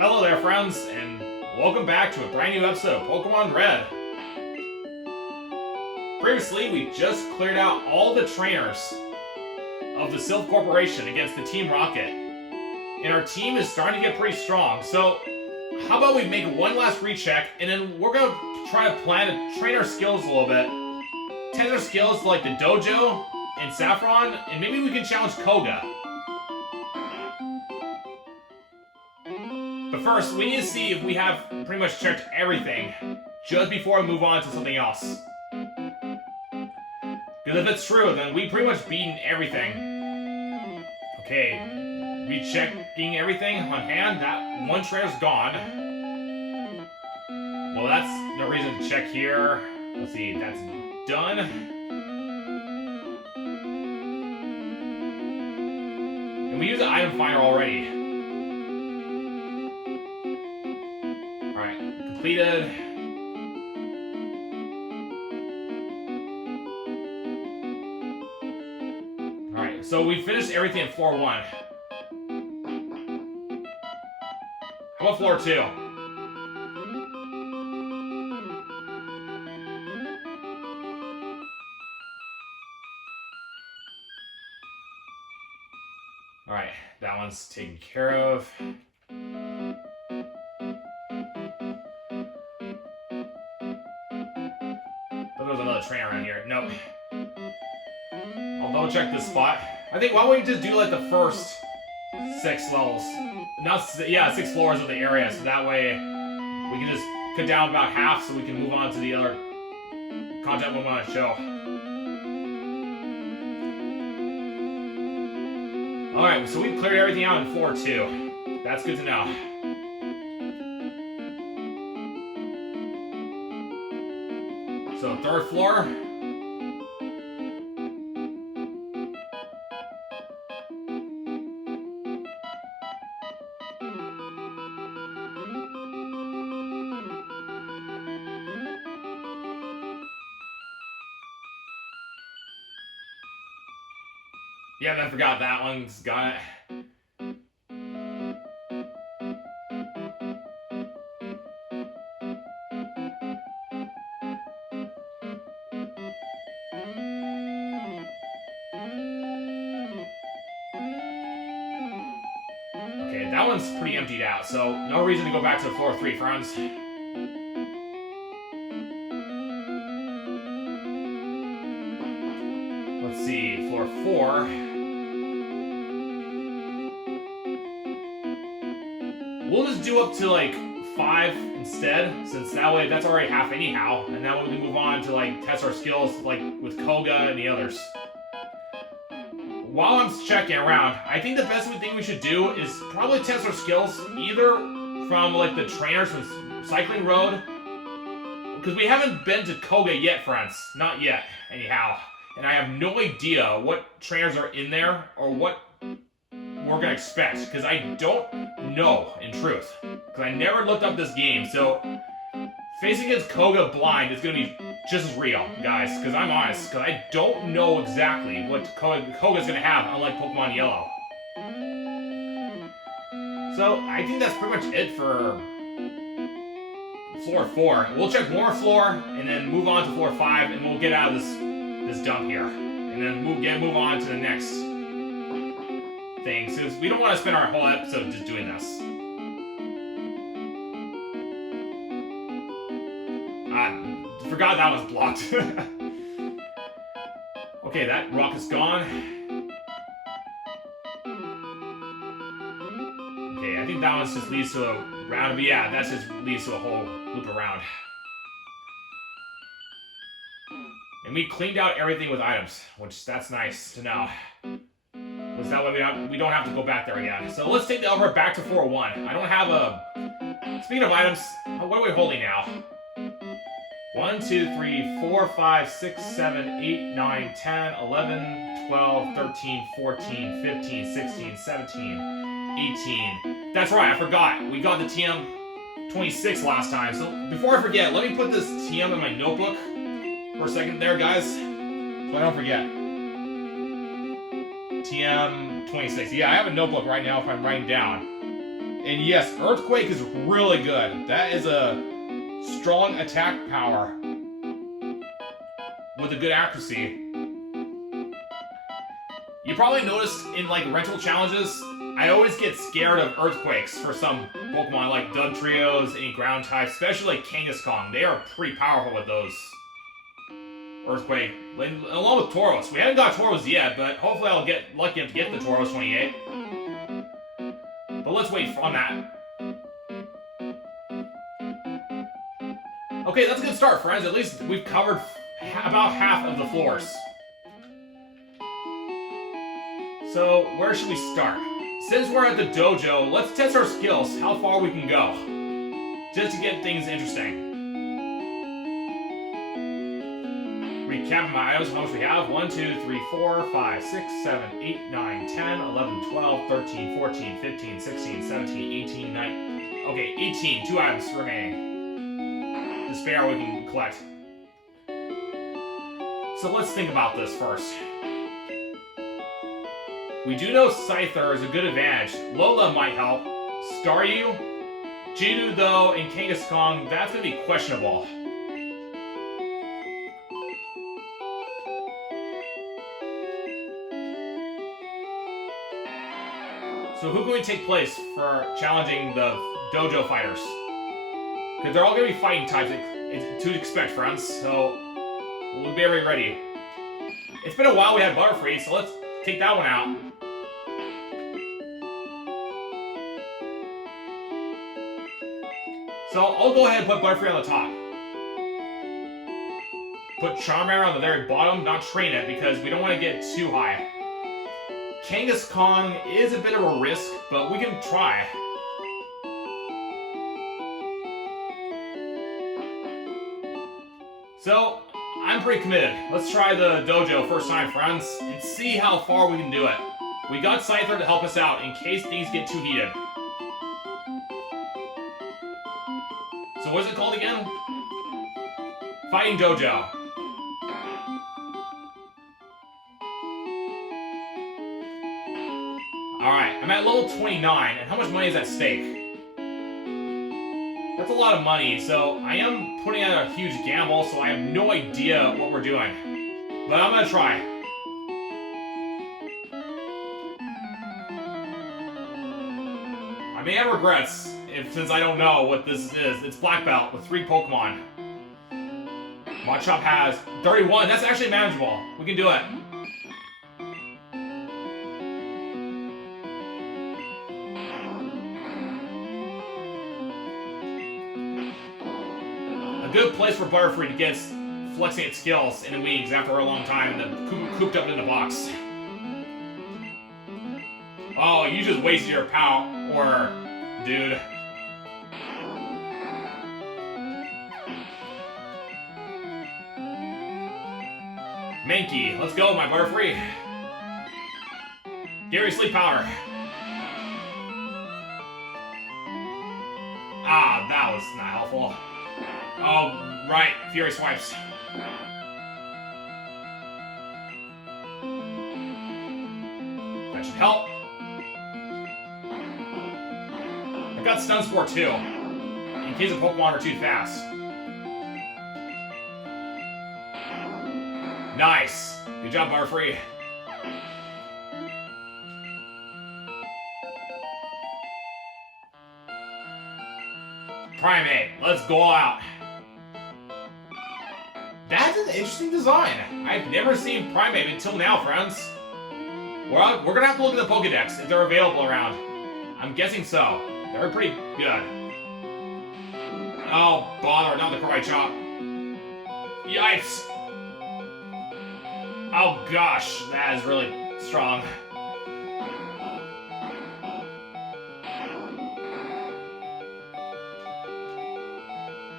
Hello there, friends, and welcome back to a brand new episode of Pokemon Red. Previously, we just cleared out all the trainers of the Sylph Corporation against the Team Rocket, and our team is starting to get pretty strong. So, how about we make one last recheck, and then we're going to try to plan to train our skills a little bit. Test our skills like the Dojo and Saffron, and maybe we can challenge Koga. But first, we need to see if we have pretty much checked everything just before we move on to something else. Because if it's true, then we pretty much beaten everything. Okay, rechecking everything on hand. That one trainer's gone. Well, that's no reason to check here. Let's see, that's done. And we use the item finder already. Completed. Alright, so we finished everything at floor 1. How about floor 2? Alright, that one's taken care of. There's another trainer around here. Nope. I'll double check this spot. I think why don't we just do like the first 6 levels? Not 6 floors of the area, so that way we can just cut down about half so we can move on to the other content we want to show. Alright, so we've cleared everything out in floor 2. That's good to know. So, 3rd floor. Yeah, I forgot that one's got it. Okay, that one's pretty emptied out, so no reason to go back to floor 3, friends. Let's see, floor 4. We'll just do up to like 5 instead, since that way that's already half anyhow, and that way we can move on to like test our skills like with Koga and the others. While I'm checking around, I think the best thing we should do is probably test our skills either from like the trainers from Cycling Road, because we haven't been to Koga yet, friends. Not yet, anyhow. And I have no idea what trainers are in there or what we're gonna expect, because I don't know, in truth. Because I never looked up this game, so facing against Koga blind is gonna be just as real, guys, because I'm honest, because I don't know exactly what Koga's gonna have, unlike Pokemon Yellow. So, I think that's pretty much it for floor 4. We'll check one more floor, and then move on to floor 5, and we'll get out of this dump here. And then move on to the next thing, since we don't want to spend our whole episode just doing this. Forgot that was blocked. Okay, that rock is gone. Okay, I think that one just leads to a round. But yeah, that just leads to a whole loop around. And we cleaned out everything with items, which that's nice to know. Because that way we don't have to go back there again. So let's take the elevator back to floor 1. I don't have a... Speaking of items, what are we holding now? 1, 2, 3, 4, 5, 6, 7, 8, 9, 10, 11, 12, 13, 14, 15, 16, 17, 18. That's right, I forgot. We got the TM26 last time. So before I forget, let me put this TM in my notebook for a second there, guys. So I don't forget. TM26. Yeah, I have a notebook right now if I'm writing down. And yes, Earthquake is really good. That is a strong attack power with a good accuracy. You probably noticed in like rental challenges, I always get scared of earthquakes for some Pokemon like Dugtrios, any ground types, especially like Kangaskhan. They are pretty powerful with those. Earthquake, along with Tauros. We haven't got Tauros yet, but hopefully I'll get lucky enough to get the Tauros 28. But let's wait on that. Okay, that's a good start, friends. At least we've covered about half of the floors. So, where should we start? Since we're at the dojo, let's test our skills, how far we can go. Just to get things interesting. Recap my items, how much we have. 1, 2, 3, 4, 5, 6, 7, 8, 9, 10, 11, 12, 13, 14, 15, 16, 17, 18, 19. Okay, 18. 2 items remaining. The spare we can collect. So let's think about this first. We do know Scyther is a good advantage. Lola might help. Staryu, Jidu though, and Kangaskhan, that's gonna be questionable. So who can we take place for challenging the dojo fighters? Because they're all gonna be fighting types to expect, friends. So we'll be very ready. It's been a while we had Butterfree, so let's take that one out. So I'll go ahead and put Butterfree on the top. Put Charmander on the very bottom, not train it because we don't want to get too high. Kangaskhan is a bit of a risk, but we can try. So, I'm pretty committed. Let's try the dojo first time, friends, and see how far we can do it. We got Scyther to help us out in case things get too heated. So what is it called again? Fighting Dojo. Alright, I'm at level 29, and how much money is at stake? That's a lot of money, so I am putting out a huge gamble, so I have no idea what we're doing. But I'm gonna try. I may have regrets, since I don't know what this is. It's Black Belt with 3 Pokemon. Machop has 31, that's actually manageable. We can do it. A good place for Butterfree to get flexing its skills in the wings after a long time and then cooped up in the box. Oh, you just wasted your power, dude. Mankey, let's go, my Butterfree. Gary Sleep Powder. Ah, that was not helpful. Oh, right, Fury Swipes. That should help. I got Stun Spore too, in case the Pokemon are too fast. Nice. Good job, Butterfree. Primate, let's go all out. That's an interesting design. I've never seen Primate until now, friends. We're gonna have to look at the Pokedex if they're available around. I'm guessing so. They're pretty good. Oh, bother, not the Karate Chop. Yikes. Oh gosh, that is really strong.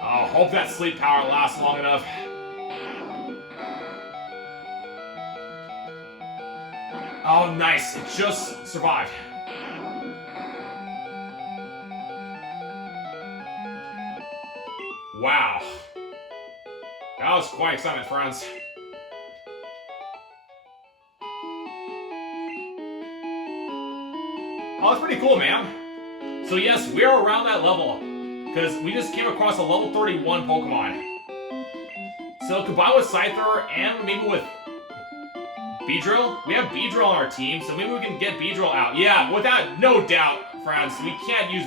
Oh, hope that sleep power lasts long enough. Oh, nice. It just survived. Wow. That was quite exciting, friends. Oh, that's pretty cool, man. So yes, we are around that level. Because we just came across a level 31 Pokemon. So combined with Scyther and maybe with Beedrill? We have Beedrill on our team, so maybe we can get Beedrill out. Yeah, without no doubt, friends, we can't use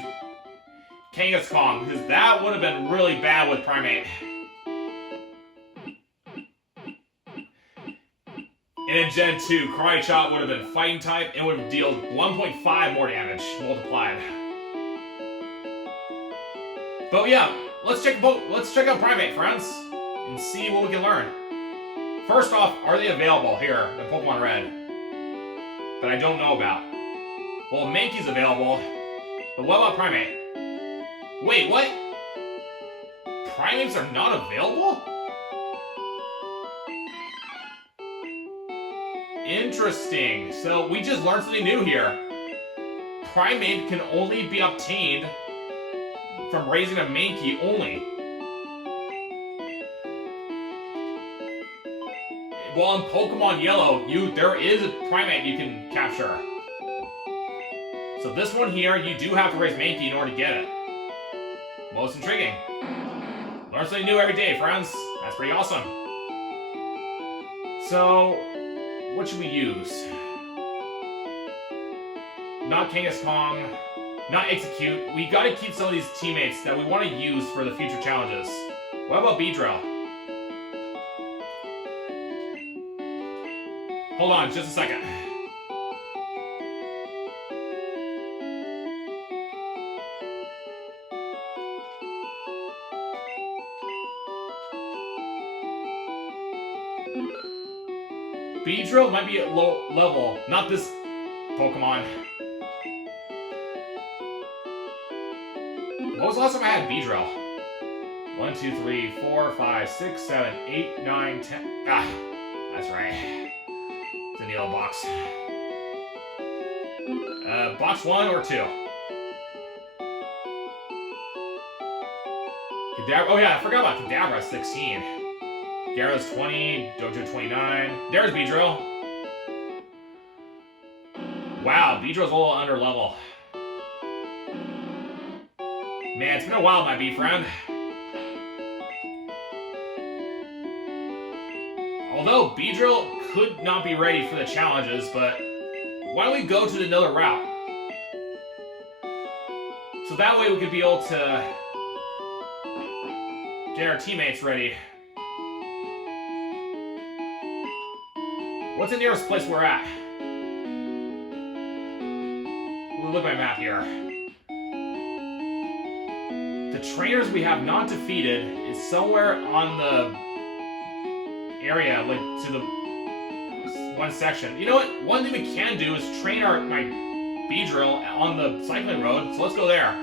Kangaskhan, because that would have been really bad with Primate. And in Gen 2, Karate Chop would have been Fighting type and would have dealt 1.5 more damage multiplied. But yeah, let's check out Primate, friends, and see what we can learn. First off, are they available here in Pokemon Red that I don't know about? Well, Mankey's available, but what about Primate? Wait, what? Primates are not available? Interesting. So we just learned something new here. Primate can only be obtained from raising a Mankey only. Well, in Pokemon Yellow, there is a Primate you can capture. So this one here, you do have to raise Mankey in order to get it. Most intriguing. Learn something new every day, friends. That's pretty awesome. So, what should we use? Not Kangaskhan, not Execute. We gotta keep some of these teammates that we want to use for the future challenges. What about Beedrill? Hold on, just a second. Beedrill might be at low level, not this Pokemon. What was the last time I had Beedrill? 1, 2, 3, 4, 5, 6, 7, 8, 9, 10. Ah, that's right. It's in the yellow box. Box 1 or 2? Kadabra. Oh yeah, I forgot about Kadabra 16. Gyara's 20, Dojo 29. There's Beedrill. Wow, Beedrill's a little under level. Man, it's been a while, my bee friend. Although Beedrill could not be ready for the challenges, but why don't we go to another route? So that way we could be able to get our teammates ready. What's the nearest place we're at? We'll look at my map here. The trainers we have not defeated is somewhere on the area, like to the one section. You know what? One thing we can do is train my Beedrill on the cycling road, so let's go there.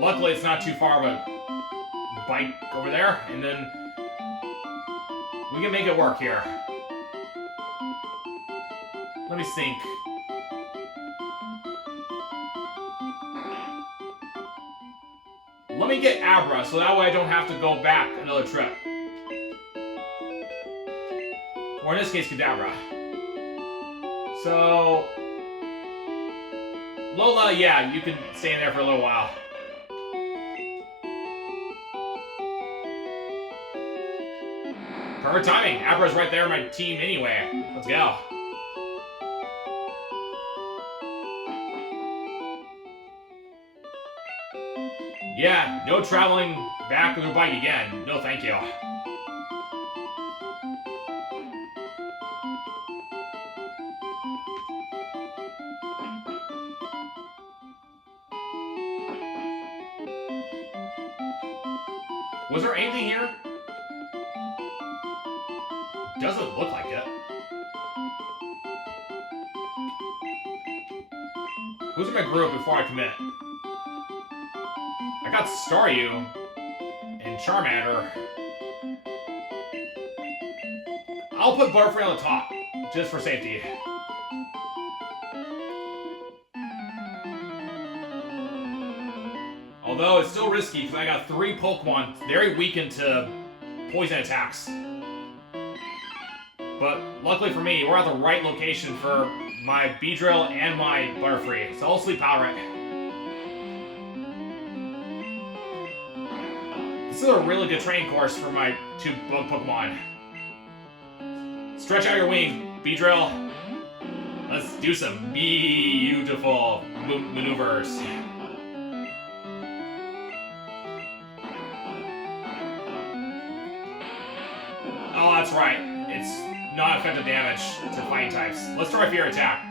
Luckily, it's not too far of a bike over there, and then we can make it work here. Let me think. Let me get Abra, so that way I don't have to go back another trip. Or in this case, Kadabra. So, Lola, yeah, you can stay in there for a little while. Perfect timing. Abra's right there in my team anyway. Let's go. Yeah, no traveling back with your bike again. No, thank you. Was there anything here? Doesn't look like it. Who's in my group before I commit? I got Staryu and Charmander. I'll put Butterfree on the top, just for safety. Although it's still risky because I got 3 Pokemon very weakened to poison attacks. But luckily for me, we're at the right location for my Beedrill and my Butterfree. So I'll Sleep Powder it. This is a really good training course for my 2 bug Pokemon. Stretch out your wing, Beedrill. Let's do some beautiful maneuvers. Oh, that's right. It's not effective damage to fighting types. Let's try Fear Attack.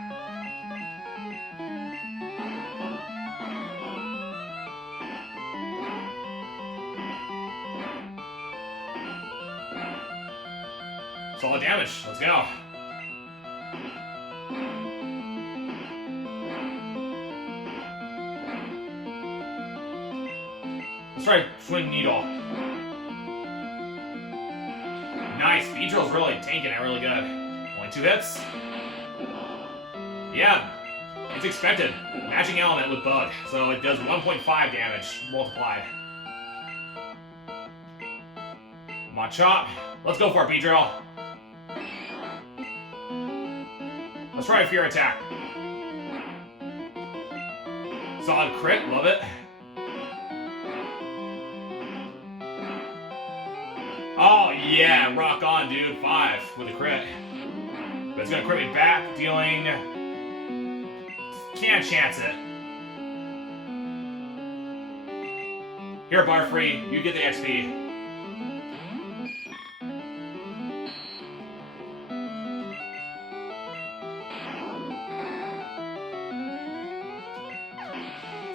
Solid damage. Let's go. Let's try Twin Needle. Nice. Beedrill's really tanking it really good. Only 2 hits. Yeah, it's expected. Matching element with Bug, so it does 1.5 damage multiplied. Machop. Let's go for it, Beedrill. Let's try a Fear Attack. Solid crit, love it. Oh yeah, rock on, dude. 5 with a crit. But it's gonna crit me back, dealing... Can't chance it. Here, Butterfree, you get the XP.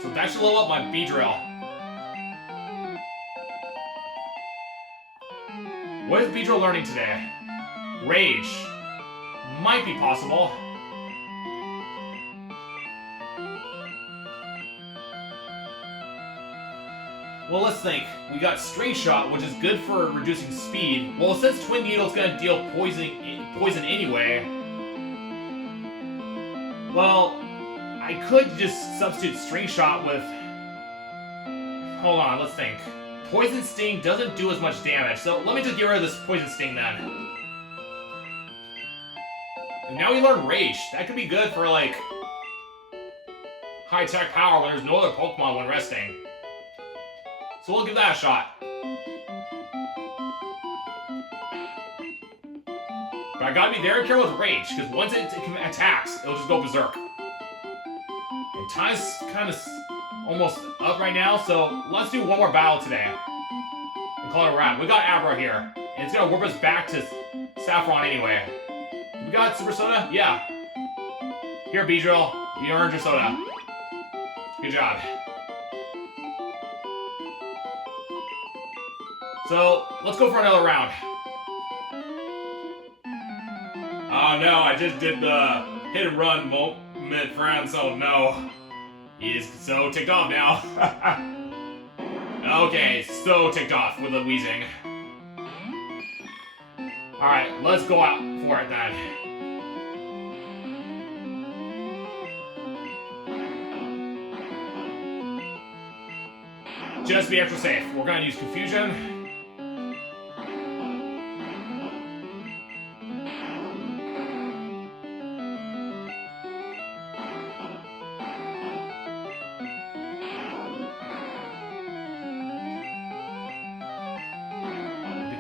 So that should level up my Beedrill. What is Beedrill learning today? Rage. Might be possible. Well, let's think. We got String Shot, which is good for reducing speed. Well, since Twin Needle's gonna deal poison anyway, well, I could just substitute String Shot with... Hold on, let's think. Poison Sting doesn't do as much damage, so let me just get rid of this Poison Sting then. And now we learn Rage. That could be good for, like, high-tech power when there's no other Pokemon when resting. So we'll give that a shot. But I gotta be very careful with Rage, because once it attacks, it'll just go berserk. And time's kind of almost up right now, so let's do one more battle today. And call it a wrap. We got Abra here, and it's gonna warp us back to Saffron anyway. We got Super Soda? Yeah. Here, Beedrill, you earned your soda. Good job. So, let's go for another round. Oh no, I just did the hit and run moment, friends, so no. He's so ticked off now. Okay, so ticked off with the wheezing. Alright, let's go out for it then. Just be extra safe. We're gonna use Confusion.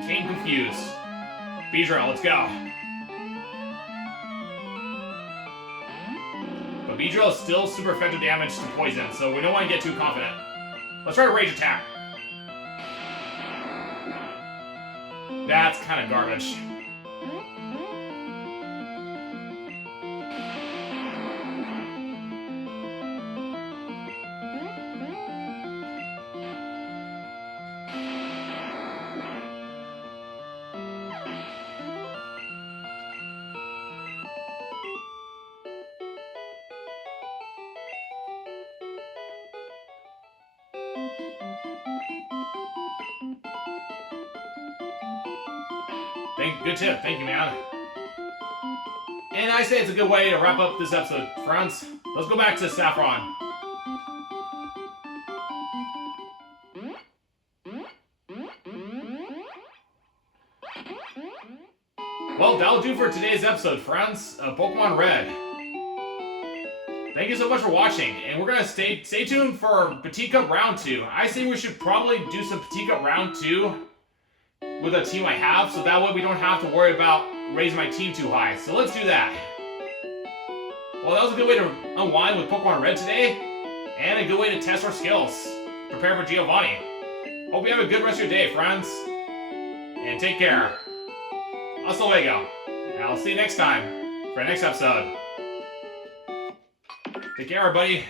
Became confused. Beedrill, let's go. But Beedrill is still super effective damage to poison, so we don't want to get too confident. Let's try a Rage Attack. That's kind of garbage. Good tip, thank you, man. And I say it's a good way to wrap up this episode, friends. Let's go back to Saffron. Well, that'll do for today's episode, friends, of Pokemon Red. Thank you so much for watching, and we're gonna stay tuned for Petit Cup Round 2. I think we should probably do some Petit Cup Round 2 with a team I have, so that way we don't have to worry about raising my team too high. So let's do that. Well, that was a good way to unwind with Pokemon Red today, and a good way to test our skills. Prepare for Giovanni. Hope you have a good rest of your day, friends. And take care. Hasta luego. And I'll see you next time for the next episode. Take care, everybody.